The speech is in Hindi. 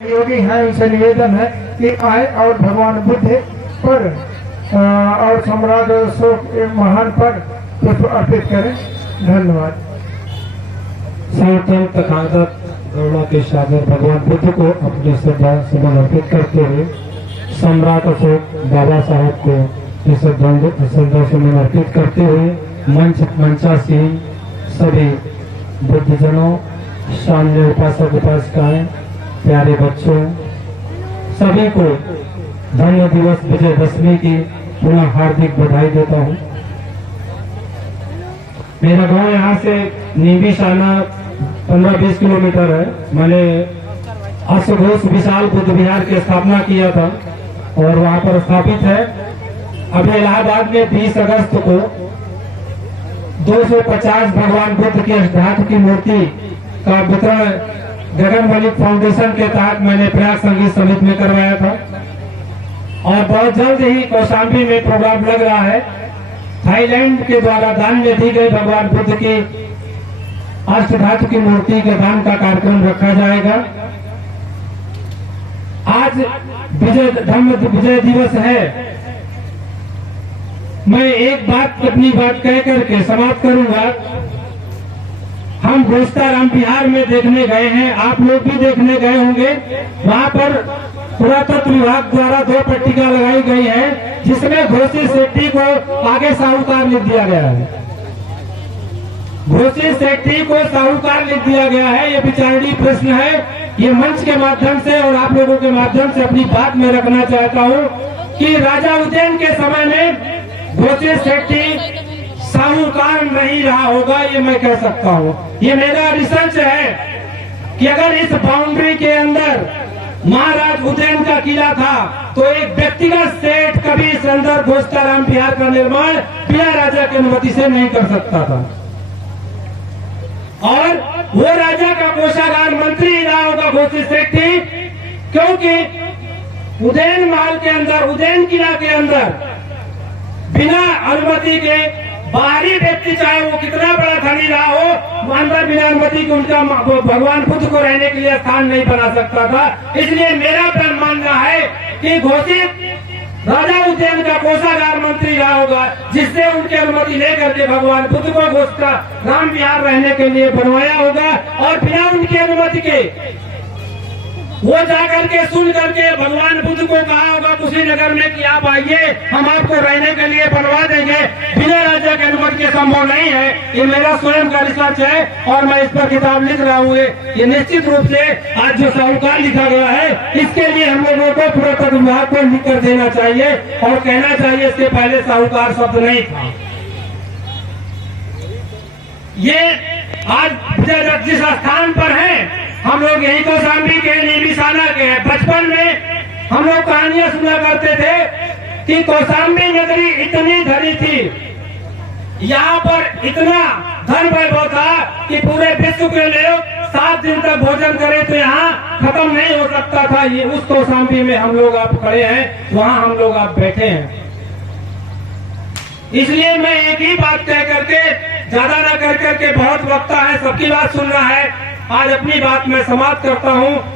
योगी हैं, उनसे निवेदन है कि आए और भगवान बुद्ध पर और सम्राट अशोक महान पर पुष्प अर्पित करें। धन्यवाद। सर्वप्रथम तथागत गरुड़ा के सागर भगवान बुद्ध को अपने श्रद्धा सुमन अर्पित करते हुए सम्राट अशोक बाबा साहब को श्रद्धा सुमन अर्पित करते हुए मंचासीन सभी बुद्धजनों, सामने उपासक उपासिकाएं, प्यारे बच्चों, सभी को धन्य दिवस विजयदशमी की पुनः हार्दिक बधाई देता हूँ। मेरा गांव यहाँ से नीवी शाना 15-20 किलोमीटर है। मैंने अश्वघोष विशाल बुद्ध विहार की स्थापना किया था और वहाँ पर स्थापित है। अभी इलाहाबाद में 20 अगस्त को 250 भगवान बुद्ध की धातु की मूर्ति का वितरण गगन मलिक फाउंडेशन के तहत मैंने प्रयाग संगीत समिति में करवाया था और बहुत जल्द ही कौशाम्बी में प्रोग्राम लग रहा है। थाईलैंड के द्वारा दान में दी गई भगवान बुद्ध की अष्ट धातु की मूर्ति के दान का कार्यक्रम रखा जाएगा। आज धम्म विजय दिवस है। मैं एक बात अपनी बात कह करके समाप्त करूंगा। हम घोषताराम बिहार में देखने गए हैं, आप लोग भी देखने गए होंगे। वहाँ पर पुरातत्व विभाग द्वारा 2 पट्टिका लगाई गई है जिसमें घोषी शेट्टी को आगे साहूकार लिख दिया गया है। घोषी शेट्टी को साहूकार लिख दिया गया है। ये विचारणीय प्रश्न है। ये मंच के माध्यम से और आप लोगों के माध्यम से अपनी बात में रखना चाहता हूँ कि राजा उदयन के समय में घोषी शेट्टी साहूकार नहीं रहा होगा, ये मैं कह सकता हूँ। ये मेरा रिसर्च है कि अगर इस बाउंड्री के अंदर महाराज उदयन का किला था तो एक व्यक्तिगत सेठ कभी इस अंदर घोषताराम बिहार का निर्माण बिना राजा की अनुमति से नहीं कर सकता था। और वो राजा का कोषागार मंत्री ही रहा होगा घोषी शेट्टी, क्योंकि उदयन महल के अंदर, उदयन किला के अंदर बिना अनुमति के बाहरी व्यक्ति चाहे वो कितना बड़ा धनी रहा हो, अंदर बिना अनुमति के उनका भगवान बुद्ध को रहने के लिए स्थान नहीं बना सकता था। इसलिए मेरा मानना है कि घोषित राजा उदयन का कोषागार मंत्री रहा होगा जिससे उनकी अनुमति लेकर के भगवान बुद्ध को घोषताराम बिहार रहने के लिए बनवाया होगा और बिना उनकी अनुमति के वो जाकर के सुन करके भगवान बुद्ध को कहा होगा कुशीनगर में कि आप आइए, हम आपको रहने के लिए बनवा देंगे। बिना राजा की अनुमति के संभव नहीं है। ये मेरा स्वयं का रिसर्च है और मैं इस पर किताब लिख रहा हूँ। ये निश्चित रूप से आज जो साहूकार लिखा गया है इसके लिए हम लोगों को पुरातत्व विभाग को लिख कर देना चाहिए और कहना चाहिए इससे पहले साहूकार शब्द नहीं था। ये आज जिस स्थान पर है हम लोग यही कौशाम्बी के नीवी शाना के हैं। बचपन में हम लोग कहानियां सुना करते थे कि कौशाम्बी नगरी इतनी धनी थी, यहाँ पर इतना धन वैभव था कि पूरे विश्व के लोग 7 दिन तक भोजन करें तो यहाँ खत्म नहीं हो सकता था। ये उस कौशाम्बी में हम लोग आप खड़े हैं, वहाँ हम लोग आप बैठे हैं। इसलिए मैं एक ही बात कह करके, ज्यादा ना कर करके, बहुत वक्ता है, सबकी बात सुनना है, आज अपनी बात मैं समाप्त करता हूँ।